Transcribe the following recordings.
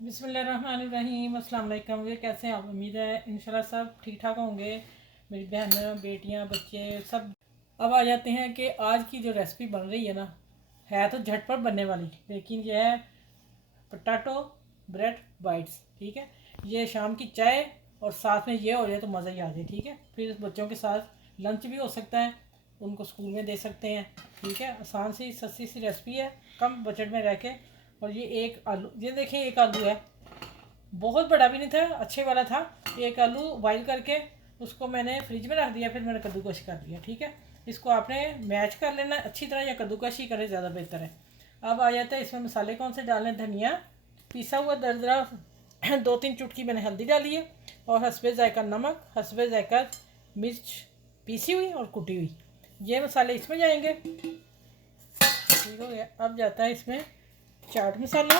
बिस्मिल्लाहिर्रहमानिर्रहीम। अस्सलाम वालेकुम। ये कैसे हैं आप? उम्मीद है इंशाल्लाह सब ठीक ठाक होंगे। मेरी बहन बेटियां बच्चे सब। अब आ जाते हैं कि आज की जो रेसिपी बन रही है ना, है तो झटपट बनने वाली, लेकिन यह है पोटैटो ब्रेड बाइट्स। ठीक है, ये शाम की चाय और साथ में ये हो जाए तो मज़ा ही आ जाए। ठीक है, फिर बच्चों के साथ लंच भी हो सकता है, उनको स्कूल में दे सकते हैं। ठीक है, आसान सी सस्ती सी रेसिपी है, कम बजट में रह के। और ये एक आलू, ये देखिए एक आलू है, बहुत बड़ा भी नहीं था, अच्छे वाला था। एक आलू बॉइल करके उसको मैंने फ्रिज में रख दिया, फिर मैंने कद्दूकश कर दिया। ठीक है, इसको आपने मैच कर लेना अच्छी तरह, या कद्दूकश ही करें ज़्यादा बेहतर है। अब आ जाता है इसमें मसाले कौन से डालने। धनिया पिसा हुआ दरदरा, 2-3 चुटकी मैंने हल्दी डाली है, और हसबे जायका नमक, हसबे जायका मिर्च पीसी हुई और कुटी हुई, ये मसाले इसमें जाएंगे। ठीक हो गया। अब जाता है इसमें चाट मसाला।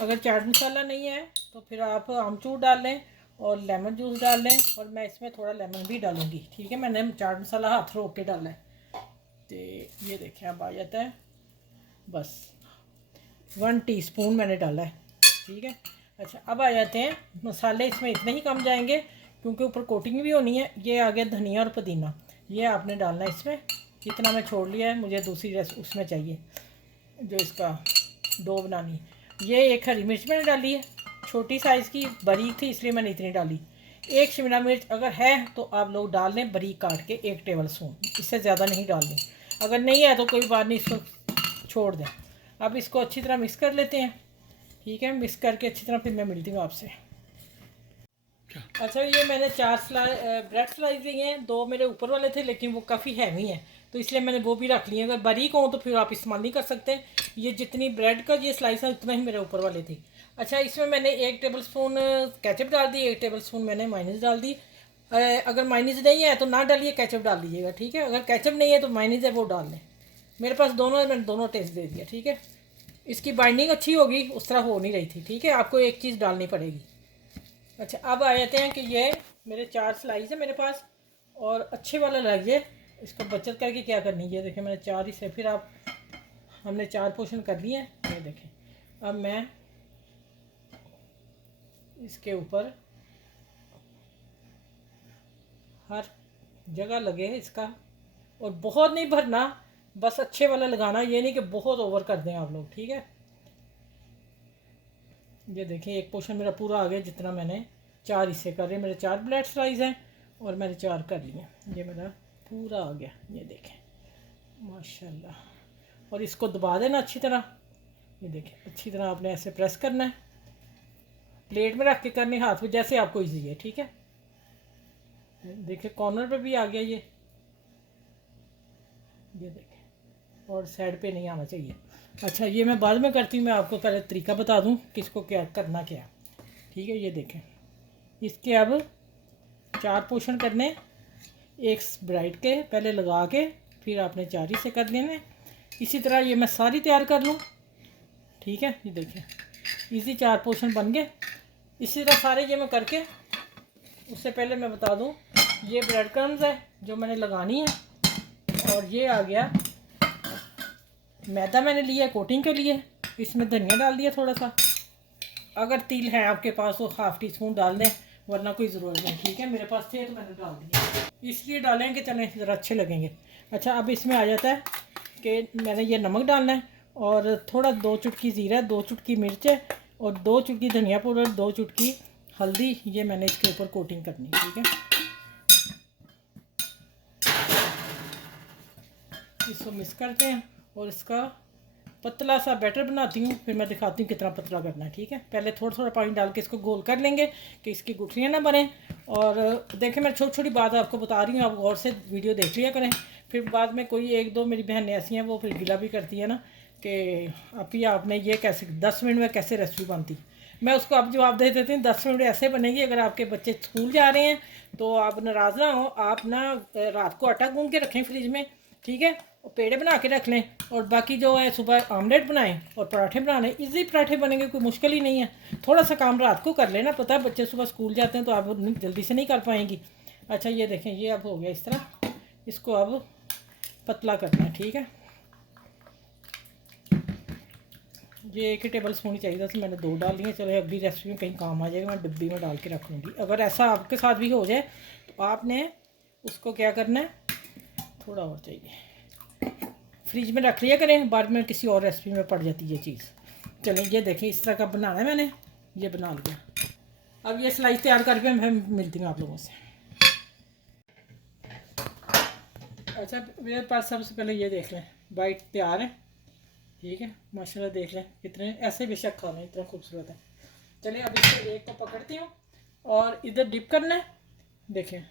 अगर चाट मसाला नहीं है तो फिर आप आमचूर डाल लें और लेमन जूस डाल लें, और मैं इसमें थोड़ा लेमन भी डालूंगी। ठीक है, मैंने चाट मसाला हाथ रोक के डाला है। तो ये देखें अब आ जाता है, बस 1 टीस्पून मैंने डाला है। ठीक है, अच्छा अब आ जाते हैं मसाले, इसमें इतने ही कम जाएंगे क्योंकि ऊपर कोटिंग भी होनी है। ये आ गया धनिया और पुदीना, ये आपने डालना है इसमें। इतना मैं छोड़ लिया है, मुझे दूसरी उसमें चाहिए जो इसका डो बनानी। ये एक हरी मिर्च मैंने डाली है, छोटी साइज़ की, बारीक थी इसलिए मैंने इतनी डाली। एक शिमला मिर्च अगर है तो आप लोग डाल लें बारीक काट के, 1 टेबल स्पून, इससे ज़्यादा नहीं डालनी। अगर नहीं है तो कोई बात नहीं, इसको छोड़ दें। अब इसको अच्छी तरह मिक्स कर लेते हैं। ठीक है, मिक्स करके अच्छी तरह फिर मैं मिलती हूँ आपसे। अच्छा, ये मैंने 4 ब्रेड स्लाइस लिए हैं। 2 मेरे ऊपर वाले थे लेकिन वो काफ़ी हैवी हैं, तो इसलिए मैंने वो भी रख लिए। अगर बारीक हो तो फिर आप इस्तेमाल नहीं कर सकते। ये जितनी ब्रेड का ये स्लाइस है उतना ही मेरे ऊपर वाले थी। अच्छा, इसमें मैंने 1 टेबल स्पून केचप डाल दी, 1 टेबल स्पून मैंने माइनीस डाल दी। अगर माइनीस नहीं है तो ना डालिए, केचप डाल दीजिएगा। ठीक है, अगर केचप नहीं है तो माइनीस है वो डाल लें। मेरे पास दोनों है, मैंने दोनों टेस्ट दे दिया। ठीक है, इसकी बाइंडिंग अच्छी होगी, उस तरह हो नहीं रही थी। ठीक है, आपको एक चीज़ डालनी पड़ेगी। अच्छा, अब आ जाते हैं कि ये मेरे 4 स्लाइस है मेरे पास, और अच्छे वाला लाइए। इसको बचत करके क्या करनी है, ये देखें मैंने 4 ही से, फिर आप हमने 4 पोर्शन कर लिए हैं। ये देखें, अब मैं इसके ऊपर हर जगह लगे इसका, और बहुत नहीं भरना, बस अच्छे वाला लगाना, ये नहीं कि बहुत ओवर कर दें आप लोग। ठीक है, ये देखिए एक पोर्शन मेरा पूरा आ गया, जितना मैंने 4 हिस्से कर रहे हैं। मेरे 4 ब्रेड स्लाइस हैं और मैंने 4 कर लिए। ये मेरा पूरा आ गया, ये देखें माशाल्लाह। और इसको दबा देना अच्छी तरह। ये देखें अच्छी तरह आपने ऐसे प्रेस करना है, प्लेट में रख के करने, हाथ में, जैसे आपको इजी है। ठीक है, देखिए कॉर्नर पे भी आ गया ये देखें, और साइड पे नहीं आना चाहिए। अच्छा, ये मैं बाद में करती हूँ, मैं आपको पहले तरीका बता दूँ किसको क्या करना क्या। ठीक है, ये देखें, इसके अब 4 पोर्शन करने, एक ब्राइड के पहले लगा के, फिर आपने 4 ही से कर लेने। इसी तरह ये मैं सारी तैयार कर लूँ। ठीक है, ये देखें इसी 4 पोर्शन बन गए। इसी तरह सारे ये मैं करके, उससे पहले मैं बता दूँ, ये ब्रेड क्रम्स है जो मैंने लगानी है, और ये आ गया मैदा मैंने लिया कोटिंग के लिए। इसमें धनिया डाल दिया थोड़ा सा, अगर तिल है आपके पास तो 1/2 टीस्पून डाल दें, वरना कोई ज़रूरत नहीं। ठीक है, मेरे पास थे तो मैंने डाल दिया, इसलिए डालें कि चलें ज़रा अच्छे लगेंगे। अच्छा, अब इसमें आ जाता है कि मैंने ये नमक डालना है, और थोड़ा 2 चुटकी ज़ीरा, 2 चुटकी मिर्च है, और 2 चुटकी धनिया पाउडर, 2 चुटकी हल्दी, ये मैंने इसके ऊपर कोटिंग करनी है। ठीक है, इसको मिक्स करते हैं, और इसका पतला सा बैटर बनाती हूँ, फिर मैं दिखाती हूँ कितना पतला करना है। ठीक है, पहले थोड़ा थोड़ा पानी डाल के इसको गोल कर लेंगे कि इसकी गुठलियाँ ना बने। और देखें मैं छोटी छोटी बात आपको बता रही हूँ, आप गौर से वीडियो देख लिया करें। फिर बाद में कोई 1-2 मेरी बहनें ऐसी हैं वो फिर गिला भी करती है ना कि अभी आपने ये कैसे 10 मिनट में कैसे रेसिपी बनती। मैं उसको अब जवाब दे देती हूँ, 10 मिनट ऐसे बनेगी। अगर आपके बच्चे स्कूल जा रहे हैं तो आप नाराज़ ना हो, आप ना रात को आटा गूँध के रखें फ्रिज में। ठीक है, और पेड़े बना के रख लें, और बाकी जो है सुबह आमलेट बनाएं और पराठे बनाने। इजी पराठे बनेंगे, कोई मुश्किल ही नहीं है। थोड़ा सा काम रात को कर लेना, पता है बच्चे सुबह स्कूल जाते हैं तो आप जल्दी से नहीं कर पाएंगी। अच्छा, ये देखें ये अब हो गया इस तरह, इसको अब पतला करना है। ठीक है, ये 1 ही टेबल स्पून ही चाहिए था, मैंने 2 डाल दिए। चलो अगली रेसिपी में कहीं काम आ जाएगा, मैं डिब्बी में डाल के रख लूँगी। अगर ऐसा आपके साथ भी हो जाए तो आपने उसको क्या करना है, थोड़ा और चाहिए, फ्रिज में रख लिया करें, बाद में किसी और रेसिपी में पड़ जाती है ये चीज़। चलें ये देखें इस तरह का बनाना है, मैंने ये बना लिया। अब ये स्लाइस तैयार करके मैं मिलती हूँ आप लोगों से। अच्छा मेरे पास सबसे पहले ये देख लें, बाइट तैयार है, ठीक है माशाल्लाह। देख लें कितने, ऐसे बेशक खा लें, इतना खूबसूरत है। चलिए अब इसको एक को पकड़ती हूँ और इधर डिप करना है। देखें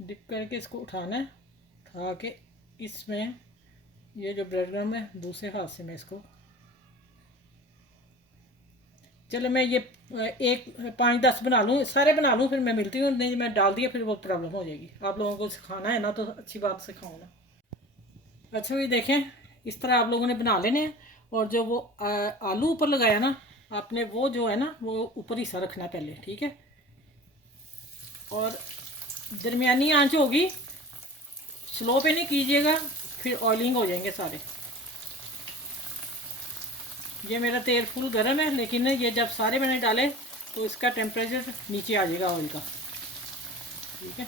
डिप करके इसको उठाना है, उठा के इसमें ये जो ब्रेड क्रम्ब है दूसरे हाथ से मैं इसको, चलो मैं ये 5-10 बना लूँ, सारे बना लूँ, फिर मैं मिलती हूँ। नहीं मैं डाल दिया फिर वो प्रॉब्लम हो जाएगी। आप लोगों को सिखाना है ना तो अच्छी बात सिखाऊँ ना। अच्छा ये देखें इस तरह आप लोगों ने बना लेने हैं। और जो वो आलू ऊपर लगाया ना आपने, वो जो है ना वो ऊपर हिस्सा रखना है पहले, ठीक है। और दरमियानी आंच होगी, स्लो पे नहीं कीजिएगा, फिर ऑयलिंग हो जाएंगे सारे। ये मेरा तेल फुल गर्म है, लेकिन ये जब सारे मैंने डाले तो इसका टेम्परेचर नीचे आ जाएगा ऑयल का, ठीक है।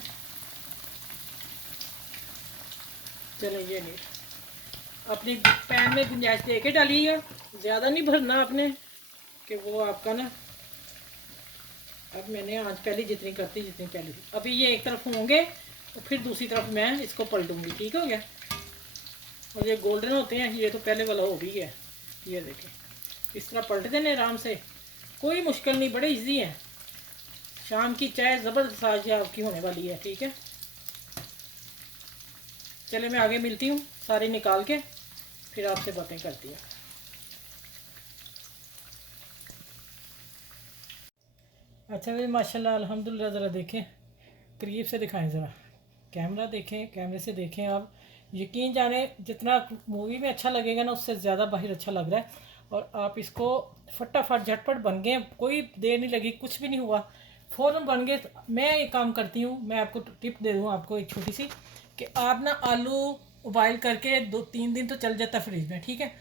चलो ये नहीं, अपनी पैन में गुंजाइश दे के डालिएगा, ज़्यादा नहीं भरना आपने कि वो आपका ना। अब मैंने आज पहले जितनी करती जितनी पहले थी, अभी ये एक तरफ होंगे तो फिर दूसरी तरफ मैं इसको पलटूंगी, ठीक हो गया। और ये गोल्डन होते हैं, ये तो पहले वाला हो भी गया। ये देखें इस तरह पलट देने आराम से, कोई मुश्किल नहीं, बड़े इजी है। शाम की चाय ज़बरदस्त आज आपकी होने वाली है, ठीक है। चले मैं आगे मिलती हूँ, सारे निकाल के फिर आपसे बातें करती हूँ। अच्छा भाई माशाल्लाह अल्हम्दुलिल्लाह, ज़रा देखें करीब से दिखाएं, ज़रा कैमरा देखें, कैमरे से देखें आप। यकीन जाने जितना मूवी में अच्छा लगेगा ना उससे ज़्यादा बाहर अच्छा लग रहा है। और आप इसको फटाफट झटपट बन गए, कोई देर नहीं लगी, कुछ भी नहीं हुआ, फ़ौरन बन गए। मैं एक काम करती हूँ, मैं आपको टिप दे दूँ आपको एक छोटी सी, कि आप ना आलू उबाइल करके 2-3 दिन तो चल जाता है फ्रिज में, ठीक है।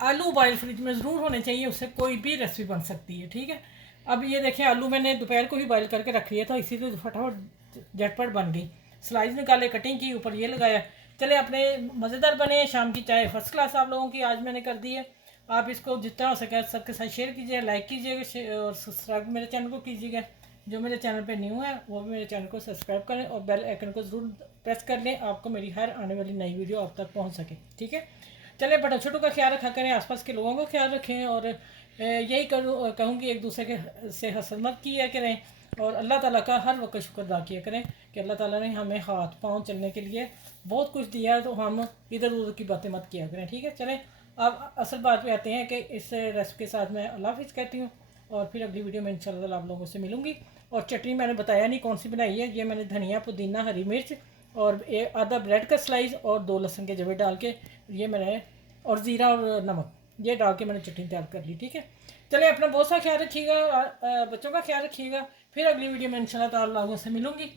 आलू उबाइल फ्रिज में ज़रूर होने चाहिए, उससे कोई भी रेसिपी बन सकती है, ठीक है। अब ये देखें आलू मैंने दोपहर को ही बॉईल करके रख लिया था, इसी तो फटाफट झटपट बन गई। स्लाइस निकाले, कटिंग की, ऊपर ये लगाया। चले अपने मज़ेदार बने, शाम की चाय फर्स्ट क्लास आप लोगों की आज मैंने कर दी है। आप इसको जितना हो सके सबके साथ शेयर कीजिए, लाइक कीजिएगा और सब्सक्राइब मेरे चैनल को कीजिएगा। जो मेरे चैनल पे न्यू है वो भी मेरे चैनल को सब्सक्राइब करें और बेल आइकन को ज़रूर प्रेस कर लें, आपको मेरी हर आने वाली नई वीडियो आप तक पहुँच सके, ठीक है। चले बड़ा छोटों का ख्याल रखा करें, आसपास के लोगों का ख्याल रखें। और यही कहूँगी एक दूसरे के से हसद मत किया करें। और अल्लाह ताला का हर वक्त शुक्र अदा किया करें कि अल्लाह ताला ने हमें हाथ पाँव चलने के लिए बहुत कुछ दिया है, तो हम इधर उधर की बातें मत किया करें, ठीक है। चलें अब असल बात पे आते हैं कि इस रेसिपी के साथ मैं अल्लाह हाफिज़ कहती हूँ और फिर अगली वीडियो में इंशाल्लाह आप लोगों से मिलूँगी। और चटनी मैंने बताया नहीं कौन सी बनाई है, ये मैंने धनिया पुदीना हरी मिर्च और आधा ब्रेड का स्लाइस और 2 लहसुन के जवे डाल के ये मैंने, और ज़ीरा और नमक ये डाल के मैंने चटनी तैयार कर ली, ठीक है। चलिए अपना बहुत सा ख्याल रखिएगा, बच्चों का ख्याल रखिएगा। फिर अगली वीडियो में इंशाल्लाह ताला आप लोगों से मिलूँगी।